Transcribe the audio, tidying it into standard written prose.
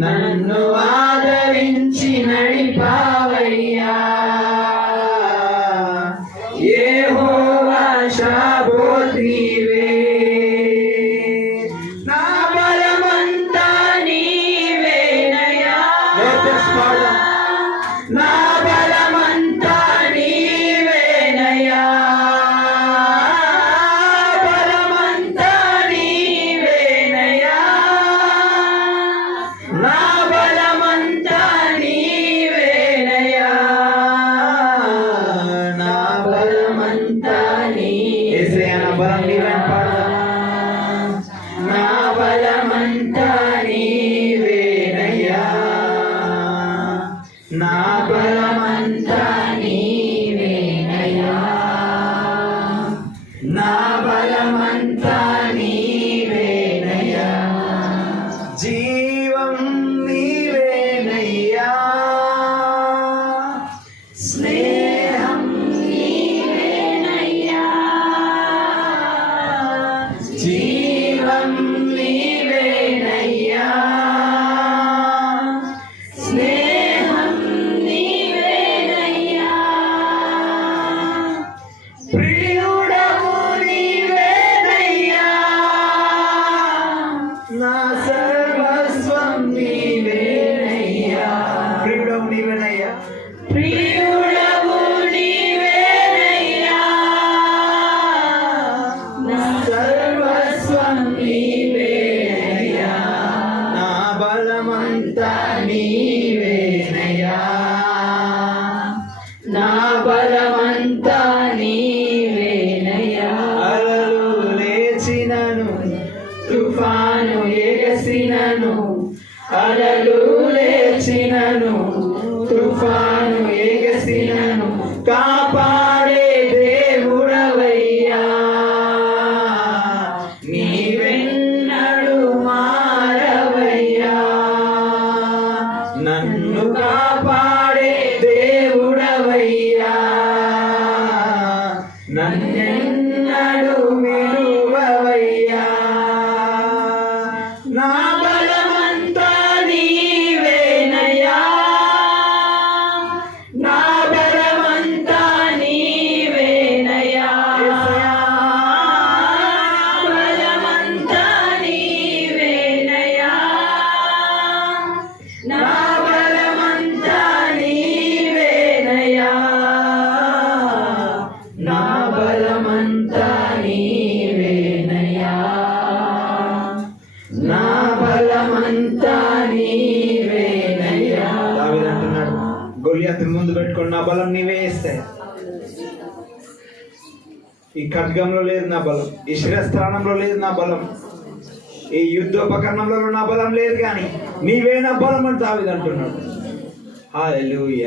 నన్ను ఆదరించి నడిపావయ్యా యెహోవా షాబోత్ నీవే. నా బలమంతా నీవేనయ్యా, నా బలమంతా నీవేనయ్యా, బలమంతా నీవేనయ్యా, నా బలమంతా నీవేనయ్యా, నా బలమంతా యేసయ్యా, నా బలం నీవే పాడదాం. నా బలమంతా నీవేనయ్యా, నా బలమంతా నీవేనయ్యా, నా బలమంతా నీవేనయ్యా, జీవం నీవేనయ్యా, స్నేహం నీవేనయ్యా, జీవం నీవేనయ్యా, స్నేహం నీవేనయ్యా, ప్రియుడవు నీవేనయ్యా, నా సర్వస్వం నీవేనయ్యా, ప్రియుడవు నీవేనయ్యా, ప్రియుడవు నీవేనయ్యా, నా సర్వస్వం నీవేనయ్యా, నా బలమంతా నీవేనయ్యా, నా బలమంతా నీవేనయ్యా. అలలు లేచినను తుఫాను ఎగసినను, అలలు లేచినను తుఫాను ఎగసినను, కాపాడే దేవుడవయ్యా, నీవెన్నడు మారవయ్యా, నన్ను కాపాడే దేవుడవయ్యా, నన్నెన్నడు విడువవయ్యా, నా బలమంతా నీవేనయ్యా, నా బలమంతా నీవేనయ్యా, బలమంతా నీవేనయ్యా, నా బలమంతా నీవేనయ్యా, నా బలమంతా నీవేనయ్యా, నా బలమంతా నీవేనయ్యా. దావీదు అంటున్నాడు, గొలియాతుని ముందు పెట్టుకొని నా బలం నీవే ఇస్తాయి. ఈ ఖడ్గంలో లేదు నా బలం, ఈ శిరస్త్రాణంలో లేదు నా బలం, ఈ యుద్ధోపకరణంలో నా బలం లేదు, కానీ నీవే నా బలం అని దావీదు అంటున్నాడు. హల్లెలూయా.